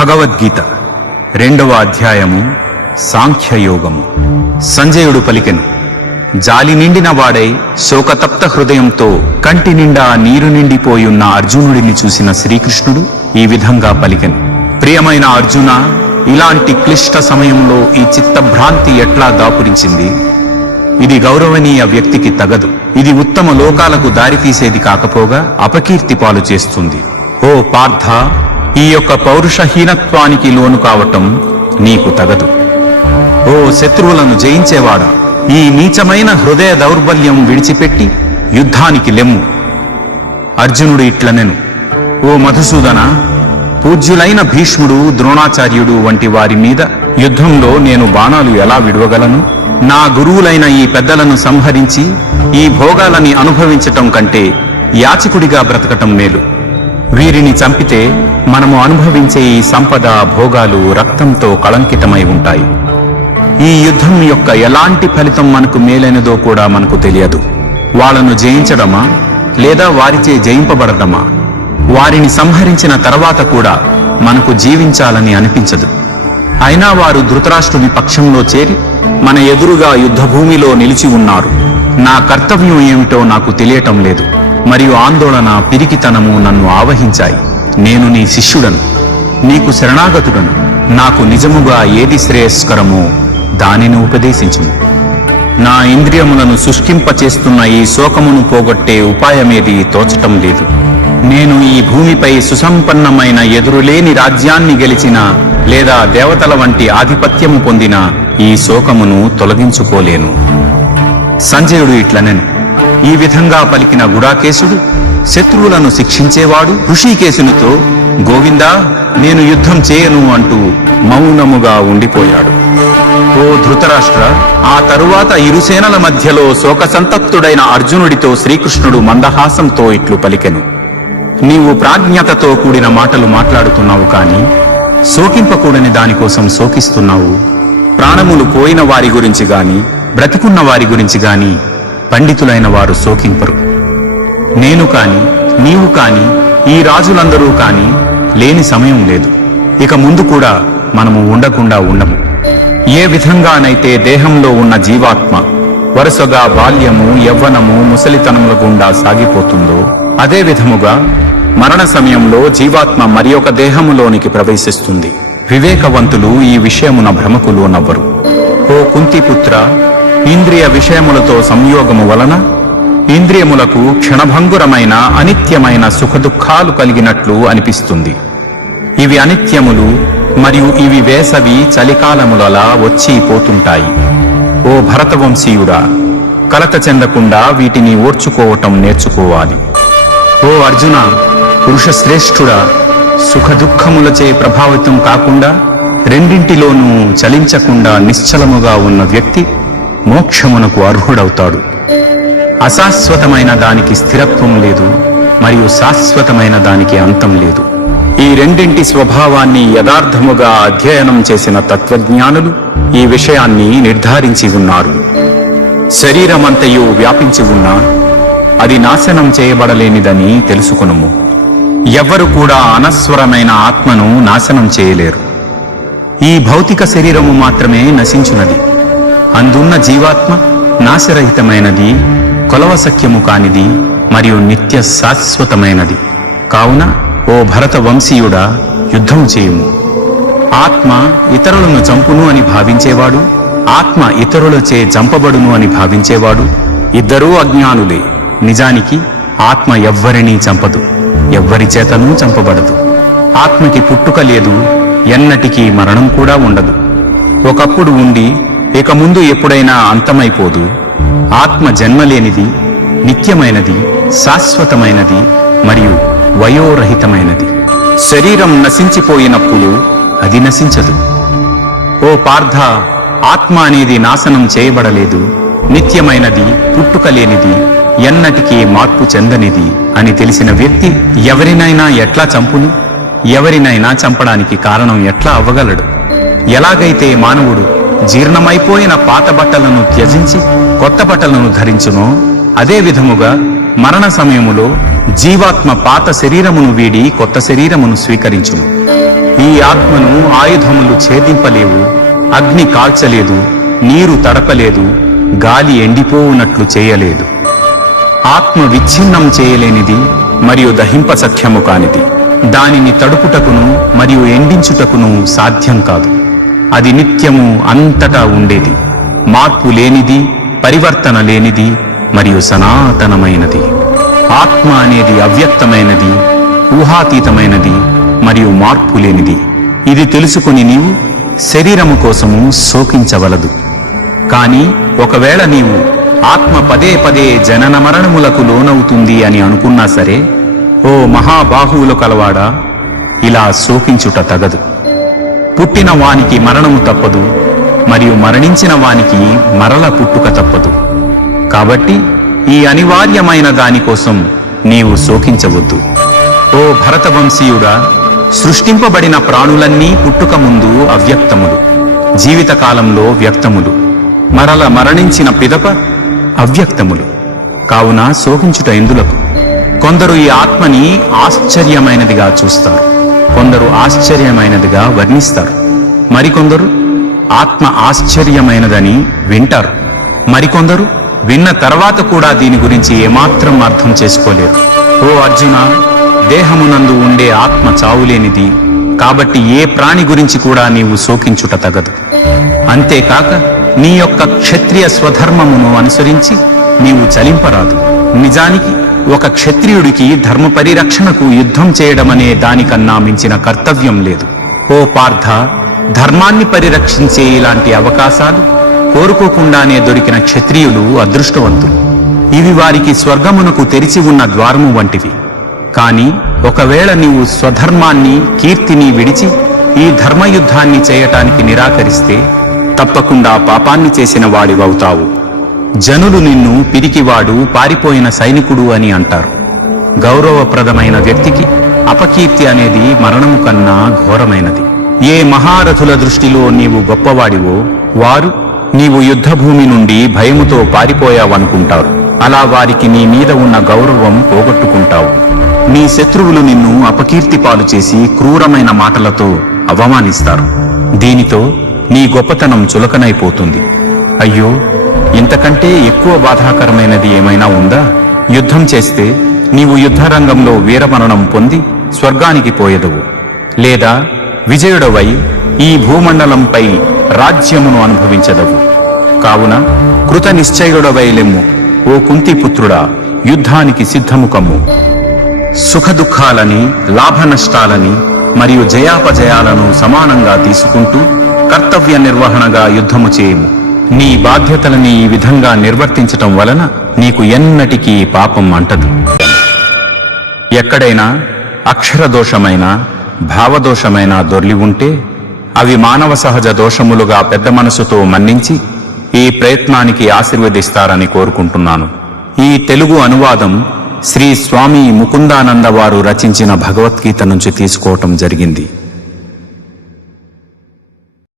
భగవద్గీత 2వ అధ్యాయము సాంఖ్యయోగము. సంజయుడు పలికెను, జాలి నిండిన వాడై శోకతప్త హృదయంతో కంటి నిండా నీరు నిండిపోయున్న అర్జునుడిని చూసిన శ్రీకృష్ణుడు ఈ విధంగా పలికెను. ప్రియమైన అర్జున, ఇలాంటి క్లిష్ట సమయంలో ఈ చిత్తభ్రాంతి ఎట్లా దాపురించింది? ఇది గౌరవనీయ వ్యక్తికి తగదు. ఇది ఉత్తమ లోకాలకు దారితీసేది కాకపోగా అపకీర్తి పాలు చేస్తుంది. ఓ పార్థ, ఈ యొక్క పౌరుషహీనత్వానికి లోను కావటం నీకు తగదు. ఓ శత్రువులను జయించేవాడా, ఈ నీచమైన హృదయ దౌర్బల్యం విడిచిపెట్టి యుద్ధానికి లెమ్ము. అర్జునుడు ఇట్లనెను, ఓ మధుసూదన, పూజ్యులైన భీష్ముడు, ద్రోణాచార్యుడు వంటి వారి మీద యుద్ధంలో నేను బాణాలు ఎలా విడవగలను? నా గురువులైన ఈ పెద్దలను సంహరించి ఈ భోగాలని అనుభవించటం కంటే యాచకుడిగా బ్రతకటం మేలు. వీరిని చంపితే మనము అనుభవించే ఈ సంపద, భోగాలు రక్తంతో కళంకితమై ఉంటాయి. ఈ యుద్ధం యొక్క ఎలాంటి ఫలితం మనకు మేలైనదో కూడా మనకు తెలియదు. వాళ్ళను జయించడమా లేదా వారిచే జయింపబడటమా? వారిని సంహరించిన తర్వాత కూడా మనకు జీవించాలని అనిపించదు. అయినా వారు ధృతరాష్ట్రుని పక్షంలో చేరి మన ఎదురుగా యుద్ధభూమిలో నిలిచి ఉన్నారు. నా కర్తవ్యం ఏమిటో నాకు తెలియటం లేదు, మరియు ఆందోళన, పిరికితనము నన్ను ఆవహించాయి. నేను నీ శిష్యుడను, నీకు శరణాగతుడను. నాకు నిజముగా ఏది శ్రేయస్కరమో దానిని ఉపదేశించుము. నా ఇంద్రియములను శుష్కింపచేస్తున్న ఈ శోకమును పోగొట్టే ఉపాయమేది తోచటం లేదు. నేను ఈ భూమిపై సుసంపన్నమైన ఎదురులేని రాజ్యాన్ని గెలిచిన లేదా దేవతల వంటి ఆధిపత్యము పొందిన ఈ శోకమును తొలగించుకోలేను. సంజయుడు ఇట్లనెను. ఈ విధంగా పలికిన గుడాకేశుడు శత్రువులను శిక్షించేవాడు హృషీకేశునితో, గోవిందా, నేను యుద్ధం చేయను అంటూ మౌనముగా ఉండిపోయాడు. ఓ ధృతరాష్ట్ర, ఆ తరువాత ఇరుసేనల మధ్యలో శోకసంతప్తుడైన అర్జునుడితో శ్రీకృష్ణుడు మందహాసంతో ఇట్లు పలికెను, నీవు ప్రాజ్ఞతతో కూడిన మాటలు మాట్లాడుతున్నావు, కాని శోకింపకూడని దానికోసం శోకిస్తున్నావు. ప్రాణములు పోయిన వారి గురించి గాని బ్రతికున్న వారి గురించి గాని పండితులైన వారు శోకింపరు. నేను కాని, నీవు కాని, ఈ రాజులందరూ కాని లేని సమయం లేదు. ఇక ముందు కూడా మనము ఉండకుండా ఉండము. ఏ విధంగానైతే దేహంలో ఉన్న జీవాత్మ వరుసగా బాల్యము, యవ్వనము, ముసలితనముల గుండా సాగిపోతుందో, అదే విధముగా మరణ సమయంలో జీవాత్మ మరి ఒక దేహములోనికి ప్రవేశిస్తుంది. వివేకవంతులు ఈ విషయమున భ్రమకు లోనవ్వరు. ఓ కుంతిపుత్ర, ఇంద్రియ విషయములతో సంయోగము వలన ఇంద్రియములకు క్షణభంగురమైన అనిత్యమైన సుఖదుఖాలు కలిగినట్లు అనిపిస్తుంది. ఇవి అనిత్యములు మరియు ఇవి వేసవి, చలికాలములలా వచ్చి పోతుంటాయి. ఓ భరతవంశీయుడా, కలత చెందకుండా వీటిని ఓర్చుకోవటం నేర్చుకోవాలి. ఓ అర్జున, పురుషశ్రేష్ఠుడా, సుఖదుఖములచే ప్రభావితం కాకుండా రెండింటిలోనూ చలించకుండా నిశ్చలముగా ఉన్న వ్యక్తి మోక్షమునకు అర్హుడవుతాడు. అశాశ్వతమైన దానికి స్థిరత్వం లేదు, మరియు శాశ్వతమైన దానికి అంతం లేదు. ఈ రెండింటి స్వభావాన్ని యథార్థముగా అధ్యయనం చేసిన తత్వజ్ఞానులు ఈ విషయాన్ని నిర్ధారించి ఉన్నారు. శరీరమంతయు వ్యాపించి ఉన్నా అది నాశనం చేయబడలేనిదని తెలుసుకొనుము. ఎవ్వరు కూడా అనస్వరమైన ఆత్మను నాశనం చేయలేరు. ఈ భౌతిక శరీరము మాత్రమే నశించున్నది. అందున్న జీవాత్మ నాశరహితమైనది, కొలవశక్యము కానిది మరియు నిత్య శాశ్వతమైనది. కావున ఓ భరత వంశీయుడా, యుద్ధము చేయుము. ఆత్మ ఇతరులను చంపును అని భావించేవాడు, ఆత్మ ఇతరులచే చంపబడును అని భావించేవాడు ఇద్దరూ అజ్ఞానులే. నిజానికి ఆత్మ ఎవ్వరినీ చంపదు, ఎవ్వరి చేతనూ చంపబడదు. ఆత్మకి పుట్టుక లేదు, ఎన్నటికీ మరణం కూడా ఉండదు. ఒకప్పుడు ఉండి ఇక ముందు ఎప్పుడైనా అంతమైపోదు. ఆత్మ జన్మలేనిది, నిత్యమైనది, శాశ్వతమైనది మరియు వయోరహితమైనది. శరీరం నశించిపోయినప్పుడు అది నశించదు. ఓ పార్థ, ఆత్మ అనేది నాశనం చేయబడలేదు, నిత్యమైనది, పుట్టుక లేనిది, ఎన్నటికీ మార్పు చెందనిది అని తెలిసిన వ్యక్తి ఎవరినైనా ఎట్లా చంపును? ఎవరినైనా చంపడానికి కారణం ఎట్లా అవ్వగలడు? ఎలాగైతే మానవుడు జీర్ణమైపోయిన పాత బట్టలను త్యజించి కొత్త బట్టలను ధరించునో, అదే విధముగా మరణ సమయములో జీవాత్మ పాత శరీరమును వీడి కొత్త శరీరమును స్వీకరించును. ఈ ఆత్మను ఆయుధములు ఛేదింపలేవు, అగ్ని కాల్చలేదు, నీరు తడపలేదు, గాలి ఎండిపోవునట్లు చేయలేదు. ఆత్మ విచ్ఛిన్నం చేయలేనిది మరియు దహింప సఖ్యము కానిది. దానిని తడుపుటకును మరియు ఎండించుటకును సాధ్యం కాదు. అది నిత్యము అంతటా ఉండేది, మార్పు లేనిది, పరివర్తన లేనిది మరియు సనాతనమైనది. ఆత్మ అనేది అవ్యక్తమైనది, ఊహాతీతమైనది మరియు మార్పు లేనిది. ఇది తెలుసుకుని నీవు శరీరము కోసము శోకించవలదు. కాని ఒకవేళ నీవు ఆత్మ పదే పదే జనన మరణములకు లోనవుతుంది అని అనుకున్నా సరే, ఓ మహాబాహువులు కలవాడా, ఇలా శోకించుట తగదు. పుట్టిన వానికి మరణము తప్పదు మరియు మరణించిన వానికి మరల పుట్టుక తప్పదు. కాబట్టి ఈ అనివార్యమైన దానికోసం నీవు శోకించవద్దు. ఓ భరతవంశీయుడా, సృష్టింపబడిన ప్రాణులన్నీ పుట్టుక ముందు అవ్యక్తములు, జీవితకాలంలో వ్యక్తములు, మరల మరణించిన పిదప అవ్యక్తములు. కావున శోకించుట ఎందులకు? కొందరు ఈ ఆత్మని ఆశ్చర్యమైనదిగా చూస్తారు, కొందరు ఆశ్చర్యమైనదిగా వర్ణిస్తారు, మరికొందరు ఆత్మ ఆశ్చర్యమైనదని వింటారు, మరికొందరు విన్న తర్వాత కూడా దీని గురించి ఏమాత్రం అర్థం చేసుకోలేరు. ఓ అర్జున, దేహమునందు ఉండే ఆత్మ చావులేనిది, కాబట్టి ఏ ప్రాణి గురించి కూడా నీవు శోకించుట తగదు. అంతేకాక నీ యొక్క క్షత్రియ స్వధర్మమును అనుసరించి నీవు చలింపరాదు. నిజానికి ఒక క్షత్రియుడికి ధర్మ పరిరక్షణకు యుద్ధం చేయడమనే దానికన్నా మించిన కర్తవ్యం లేదు. ఓ పార్థ, ధర్మాన్ని పరిరక్షించే ఇలాంటి అవకాశాలు కోరుకోకుండానే దొరికిన క్షత్రియులు అదృష్టవంతులు. ఇవి వారికి స్వర్గమునకు తెరిచి ఉన్న ద్వారము వంటివి. కాని ఒకవేళ నీవు స్వధర్మాన్ని, కీర్తిని విడిచి ఈ ధర్మయుద్ధాన్ని చేయటానికి నిరాకరిస్తే తప్పకుండా పాపాన్ని చేసిన వాడివవుతావు. జనులు నిన్ను పిరికివాడు, పారిపోయిన సైనికుడు అని అంటారు. గౌరవప్రదమైన వ్యక్తికి అపకీర్తి అనేది మరణము కన్నా ఘోరమైనది. ఏ మహారథుల దృష్టిలో నీవు గొప్పవాడివో వారు నీవు యుద్ధభూమి నుండి భయముతో పారిపోయావనుకుంటారు. అలా వారికి నీ మీద ఉన్న గౌరవం పోగొట్టుకుంటావు. నీ శత్రువులు నిన్ను అపకీర్తి పాలు చేసి క్రూరమైన మాటలతో అవమానిస్తారు. దీనితో నీ గొప్పతనం చులకనైపోతుంది. అయ్యో, ఇంతకంటే ఎక్కువ బాధాకరమైనది ఏమైనా ఉందా? యుద్ధం చేస్తే నీవు యుద్ధరంగంలో వీరమరణం పొంది స్వర్గానికి పోయెదవు, లేదా విజయుడవై ఈ భూమండలంపై రాజ్యమును అనుభవించదవు. కావున కృత నిశ్చయుడవై లెమ్ము. ఓ కుంతిపుత్రుడా, యుద్ధానికి సిద్ధము కమ్ము. సుఖదుఖాలని, లాభనష్టాలని మరియు జయాపజయాలను సమానంగా తీసుకుంటూ కర్తవ్య నిర్వహణగా యుద్ధము చేయము. నీ బాధ్యతలని ఈ విధంగా నిర్వర్తించటం వలన నీకు ఎన్నటికీ పాపం అంటదు. ఎక్కడైనా అక్షరదోషమైన, భావదోషమైన దొర్లి ఉంటే అవి మానవ సహజ దోషములుగా పెద్ద మనసుతో మన్నించి ఈ ప్రయత్నానికి ఆశీర్వదిస్తారని కోరుకుంటున్నాను. ఈ తెలుగు అనువాదం శ్రీ స్వామి ముకుందానంద వారు రచించిన భగవద్గీత నుంచి తీసుకోవటం జరిగింది.